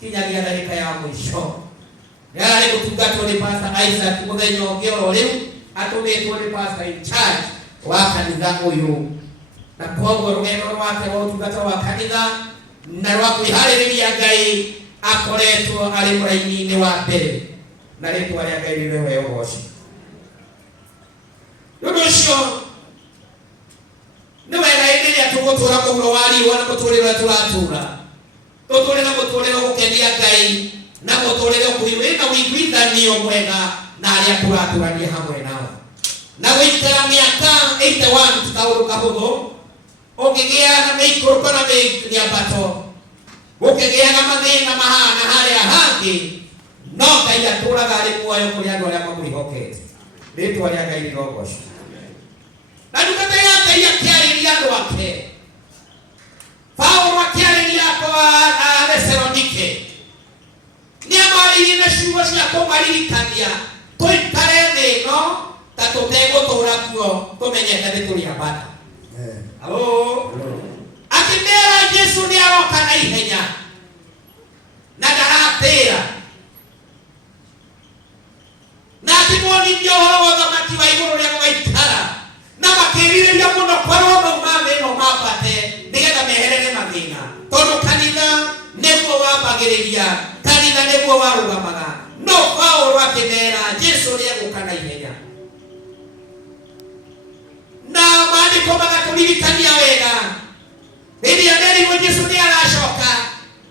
kinyagia ndarika ya mwisho. Yale kutungatwo ni Pastor Isaac muthenya ongeo riu atumĩtwo ni pastor in charge wa kanitha uyu, na koguo rugendo rwake rwa utungata wa kanitha na rwa kwiharĩrĩria Ngai akoretwo arĩ mũraini-inĩ wa mbere, na rĩtwa rĩa Ngai rĩheo ũgooci. Nĩũndũ ũcio nĩ wega hĩndĩ ĩrĩa tũgũtũũra mũhuro wa riũa na mũtũũrĩre ũrĩa tũratũũra, tũtũũre na mũtũũrĩre gũkenia Ngai na mũtũũrĩre wĩna ũiguithanio mwega na arĩa tũratũũrania hamwe nao, na gũikara mĩaka 81 tũkaũndũ kahũthũ, ũngĩgĩa na mĩikũrũko na mĩambato, ũkĩgĩa na mathĩna mahana harĩa hangĩ, no Ngai atũũraga arĩ muoyo kũrĩ andũ arĩa mamwĩhokete. Rĩtwa rĩa Ngai rĩrogocwo. Na ndungata ya Ngai akĩarĩria andũ ake, Paulo akĩarĩria andũ a Thesalonike, nĩamarĩirie na ciugo cia kũmaririkania tũikare thĩ ĩno ta tũtegũtũũra kuo tũmenyete nĩ tũrĩambata. Halo. Akĩmera Jesũ nĩaroka na ihenya na ndaratĩra, na akĩmoonithia ũhoro wa ũthamaki wa igũrũ rĩa gũgaikara, na makĩrirĩria mũno korwo mauma thĩ ĩno mambate nĩgetha meherere mathĩna, tondũ kanitha nĩguo wambagĩrĩria, kanitha nĩguo warũgamaga. No Paulo akĩmera Jesũ nĩegũka na ihenya, na maandĩko magatũririkania wega hĩndĩ ĩrĩa merĩirwo Jesũ nĩaracoka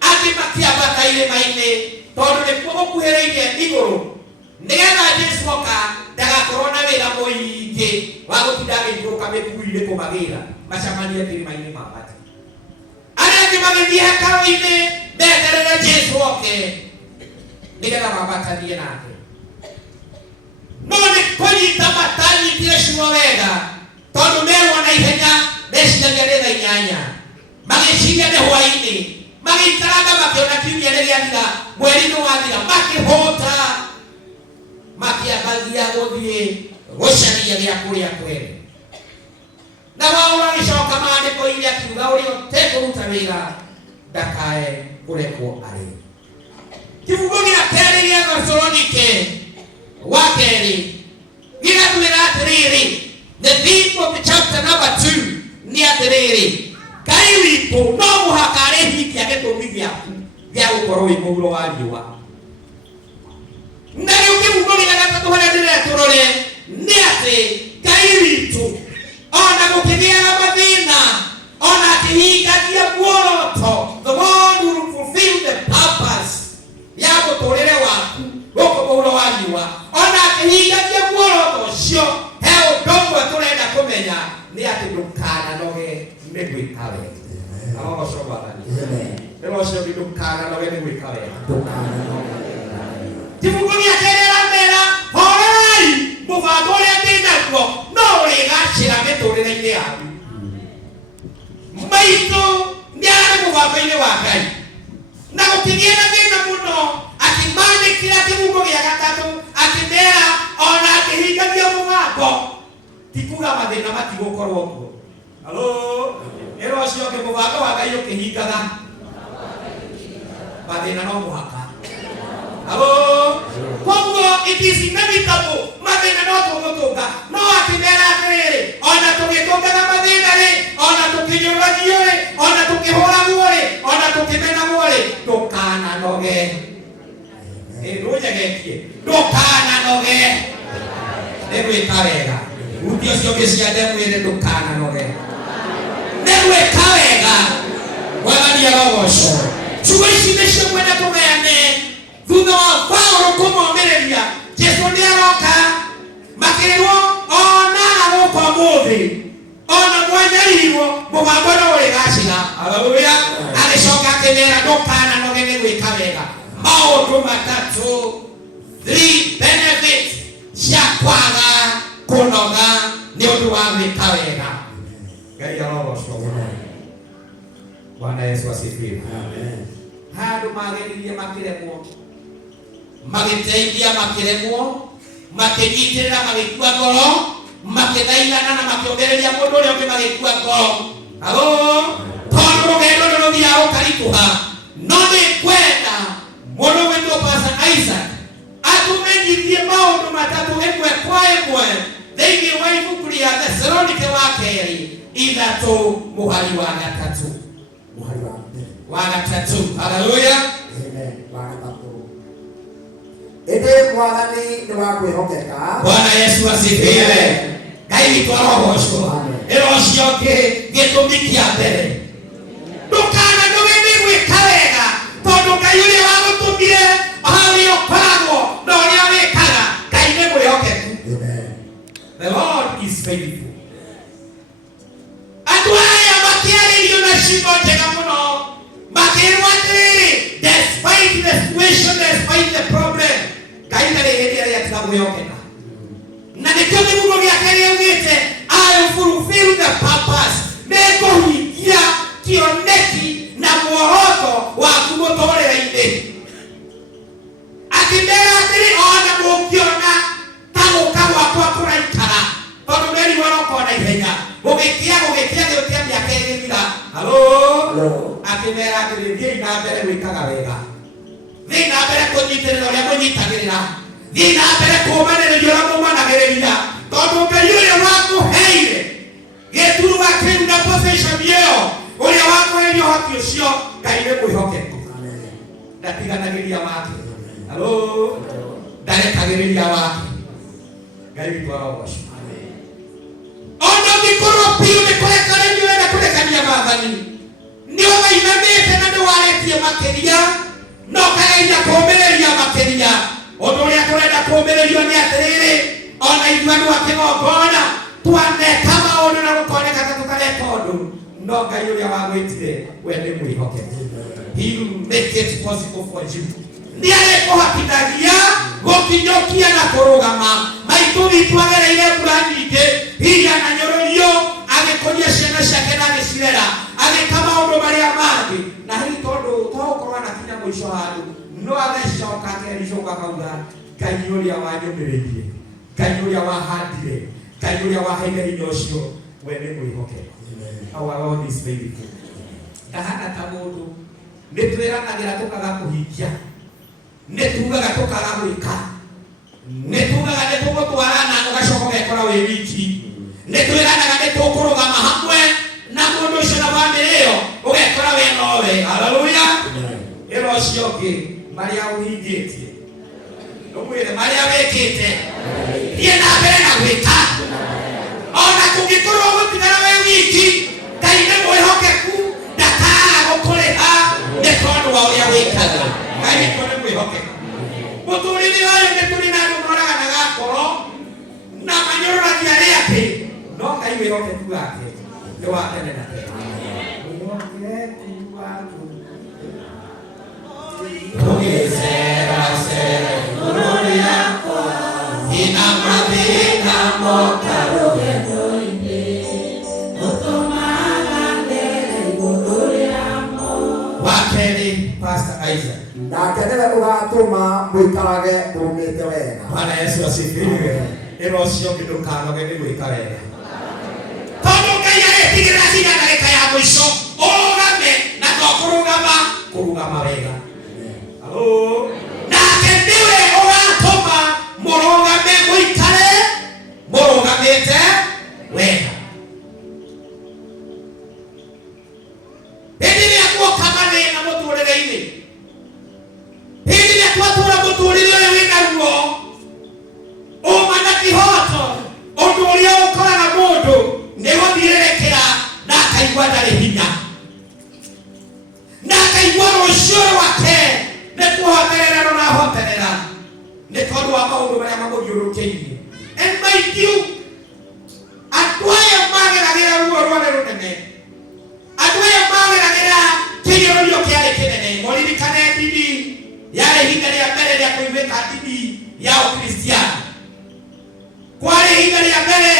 akĩmakĩambata irĩma-inĩ, tondũ nĩkuo gũkuhĩrĩirie igũrũ, nĩgetha Jesũ oka ndagakorwo na wĩra mũingĩ wa gũtinda agĩikũrũka mĩkuru-inĩ kũmagĩra macamanie kĩrĩma-inĩ mambate. Arĩa angĩ magĩthiĩ hekarũ-inĩ meterere Jesũ oke nĩgetha mambatanie nake. No nĩ kũnyita matanyitire ciugo wega, tondũ merwo na ihenya meciragia nĩ thaa 8, magĩciria nĩ hwaĩ-inĩ, magĩikaraga makĩona kiumia nĩ gĩathira, mweri nĩ wathira, makĩhũta makĩambagia gũthiĩ gũcaria gĩa kũrĩa kwere. Na Paulo agĩcoka maandĩko-inĩ akiuga ũrĩa ũtekũruta wĩra ndakae kũrekwo arĩ. Kifungu gĩa kerĩ gĩa Thesalonike wa kerĩ gĩgatwĩra atĩrĩrĩ, the theme of the chapter number 2 nĩ atĩrĩrĩ, Ngai witũ no mũhaka arĩhingia gĩtũmi gĩaku gĩa gũkorwo wĩ mũhuro wa riũa. Na rĩu kifungu gĩa gatatũ harĩa ndĩretũrore nĩ atĩ Ngai witũ ona gũkĩgĩaga mathĩna, ona akĩhingagia muoroto, the one who will fulfill the purpose ya mũtũũrĩre waku gũkũ mũhuro wa riũa, ona akĩhingagia muoroto ũcio, he ũndũ ũmwe tũrenda kũmenya nĩ atĩ ndũkananoge nĩ gwĩka wega. Arogoco Mwathani. Rĩrĩa ũcio ndũkananoge nĩ gwĩka wega. Kifungu gĩa kerĩ aramera, horai mũbango ũrĩa ndĩ naguo no ũrĩgacĩra mĩtũũrĩre-inĩ yaku. Maitũ nĩarĩ mũbango-inĩ wa Ngai, na gũkĩgĩa na thĩna mũno, akĩmaandĩkĩra kifungu gĩa gatatũ akĩmera ona akĩhingagia mũbango, ti kuga mathĩna matigũkorwo kuo. Halo. Rĩrĩa ũcio ũngĩ mũbango wa Ngai ũkĩhingaga, mathĩna no mũhaka. Halo. Koguo it is inevitable, mathĩna no tũgũtũnga, no akĩmera atĩrĩrĩ, ona tũgĩtũngaga mathĩna-rĩ, ona tũkĩnyũragio-rĩ, ona tũkĩhũragwo-rĩ, ona tũkĩmenagwo-rĩ, ndũkananoge. Ndũnyegetie, ndũkananoge nĩ gwĩka wega. Uti ũcio ũgĩciande mwĩrĩ ndũkananoge nĩ gwĩka wega. Mwathani arogocwo. Ciugo ici nĩcio mwene tũgayane thutha wa Paulo kũmomĩrĩria Jesũ nĩaroka, makĩrĩrwo ona agũka ũmũthĩ, ona mwanyarirwo mũbango no ũrĩgacĩra. Haleluya. Agĩcoka akĩmera ndũkananoge nĩ gwĩka wega. Maũndũ matatũ, 3 benefits cia kwaga kũnoga nĩ ũndũ wa gwĩka wega. Ngai arogocwo. Bwana Yesu asifiwe. Amen. Handũ mageririe makĩremwo, magĩteithia makĩremwo, makĩnyitĩrĩra magĩkua ngoro, makĩthaithana na makĩongereria mũndũ ũrĩa ũngĩ magĩkua ngoro. Halo. Tondũ rũgendo nĩ rũthiaga rũkaritũha, no nĩ kwenda wagatatu. Haleluya. Amen. Wagatatu. Ende mwathani ni wa kwihokeka. Bwana Yesu asifiwe. Ngai witũ arogocwo. Ĩrocio gĩtũmi kĩa mbere. Ndũkana ndũgĩthiĩ gwĩka wega tondũ Ngai ũrĩa wagũtũmire harĩa ũkoragwo na ũrĩa wĩkaga Ngai nĩ mwĩhokeku. The Lord is faithful. Andũ aya makĩarĩrio na ciugo njega mũno, makĩrwo atĩrĩrĩ, despite the situation, despite the problem, Ngai ndarĩ hĩndĩ ĩrĩa atiga mwĩhokeka. Na nĩkĩo kĩbungo gĩake gĩaugĩte, I will fulfill the purpose. Nĩngũhingia kĩoneki na muoroto waku mũtũrĩre-inĩ. Akĩmera atĩrĩ, ona mũngĩona ta gũka gwakwa kũraikara, tondũ meri waroka na ihenya, gũgĩkia gĩũkia mĩaka ĩgĩthira. Halo. Akĩmera atĩrĩ, thiĩ na mbere gwĩkaga wega, thiĩ na mbere kũnyitĩrĩra ũrĩa mũnyitagĩrĩra, thiĩ na mbere kũũmanĩrĩria ũrĩa mũũmanagĩrĩria, tondũ Ngai ũrĩa wakũheire gĩturwa kĩu na position ĩyo, ũrĩa wakũheire ũhoti ũcio, Ngai nĩ mwĩhokeku. Ndatiganagĩria wake. Halo. Ndarekagĩrĩria wake. Ngai witũ arogocwo. Ona ũngĩkorwo biũ nĩ kũrekanĩria ũrenda kũrekania maathani, nĩ ũmainamĩte na nĩ warĩtie makĩria, no ũkageria kũũmĩrĩria makĩria. Ũndũ ũrĩa tũrenda kũũmĩrĩrio nĩ atĩrĩrĩ, ona ithuĩ wa kĩgongona twaneka maũndũ na gũkoneka ta tũtareka ũndũ, no Ngai ũrĩa wagwĩtire we nĩ mwĩhokeku. He will make it possible for you. Nĩ arĩkũhotithagia gũkinyũkia na kũrũgama. Maitũ witũ agereire mbura nyingĩ, hihi ananyũrũrio, agĩkũria ciana ciake na agĩcirera, agĩka maũndũ marĩa mangĩ, na hihi tondũ togũkorwo anakinya mũico handũ, no agacoka akericũka akauga, Ngai ũrĩa wanyũmĩrĩirie, Ngai ũrĩa wahandire, Ngai ũrĩa waheire hinya ũcio, we nĩ mwĩhokeku. Our Lord is faithful. Ndahana ta mũndũ, nĩ twĩranagĩra tũkaga kũhingia, nĩ tugaga tũkaga gwĩka, nĩ tugaga nĩ tũgũtwarana ũgacoka ũgekora wĩ wiki, nĩ twĩranaga nĩ tũkũrũgama hamwe na mũndũ ũcio na bamĩrĩ ĩyo, ũgekora we nowe. Haleluya. Ĩro ũcio ũngĩ marĩa ũhingĩtie, ũmwĩre marĩa wĩkĩte, thiĩ na mbere na gwĩka. Ona kũngĩkorwo gũtigara wĩ wiki, Ngai nĩ mwĩhokeku, ndakaga gũkũrĩha nĩ tondũ wa ũrĩa wĩkaga. Ngai witũ nĩ mwĩhokeku. Mũtũrĩre ũyũ nĩ tũrĩ na andũ moraganaga ngoro na manyũrũragia arĩa angĩ, no Ngai wĩhokeku wake nĩ wa tene na tene. Wĩhokeku waku tũgĩceracera igũrũ rĩakwa, ina mathĩna moka rũgendo-inĩ, ũtũmaga mbere igũrũ rĩamo. Wa kerĩ, Pastor Isaac. Nake nĩwe ũgatũma mũikarage mũrũmĩte wega. Bwana Yesu asifiwe. Ĩro ũcio ũngĩ ndũkanoge nĩ gwĩka wega, tondũ Ngai arĩtigĩrĩra nginya ndagĩka ya mũico ũrũgame, na to kũrũgama wega. Halo. Nake nĩwe ũgatũma mũrũgame mũikare mũrũgamĩte wega. Hĩndĩ ĩrĩa guoka mathĩna mũtũrĩre-inĩ, hĩndĩ ĩrĩa twatũra mũtũrĩre ũyũ wĩna ruo, ũma na kĩhoto, ũndũ ũrĩa ũkoraga mũndũ nĩ gũthiĩrĩrĩkĩra na akaigua ndarĩ hinya, na akaigua rũciũ rwake nĩ kũhoterera rũrahoterera nĩ tondũ wa maũndũ marĩa mamũthiũrũrũkĩirie. And mind you, andũ aya mageragĩra ruo rware rũnene, andũ aya mageragĩra kĩnyũrũrio kĩarĩ kĩnene. Mũririkane ndini yarĩ ihinda rĩa mbere rĩa kũimĩka ndini ya Ũkristiano, kwarĩ ihinda rĩa mbere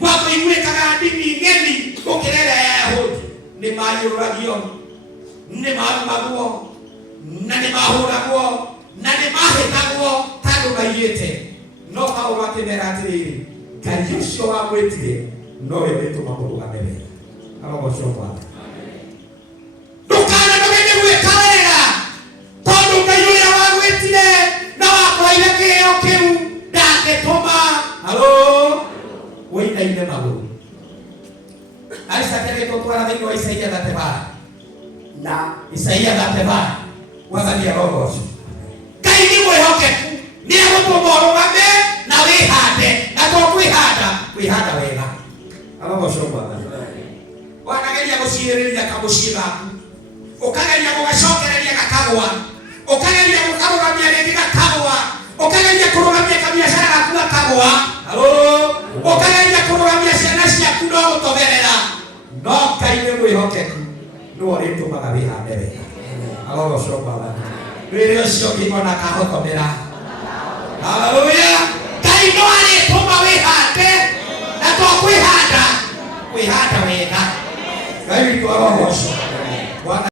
gwa kũiguĩkaga ndini ng'eni gũkĩra ĩrĩa ya Ayahudi. Nĩ mayũragio, nĩ marumagwo, na nĩ mahũragwo, na nĩ mahĩtagwo ta andũ maiyĩte. No Paũlũ akĩmera atĩrĩrĩ, Ngai ũcio wagwĩtire nowe wĩtũma mũrũgame wega. Arogocwo Bwana. Ndũkananoge nĩ gwĩka wega, tondũ Ngai ũrĩa wagwĩtire na wakũheire kĩheo kĩu ndangĩtũma. Halo. Wĩinaine magũrũ. Isaac agĩtũtwara thĩinĩ wa Isaia 35. na Isaia 35 wathania rogoco Ngai nĩ mwĩhokeku nĩ egũtũma ũrũgame na wĩhande na to kwĩhanda wega rogoco mwathani wanageria gũcirĩrĩria kamũciĩ gaku ũkageria gũgacokereria gakagwa ũkageria gũkarũgamia rĩngĩ gakagwa ũkageria kũrũgamia kabiacara gaku gakagwa ũkageria kũrũgamia ciana ciaku no gũtogerera no Ngai nĩ mwĩhokeku nĩwe ũrĩtũmaga wĩhande wega rogoco mwathani rĩrĩa ũcio ũngĩ ona kahotomera haleluya Ngai no arĩtũma wĩhande na to kwĩhanda wega Ngai witũ arogocwo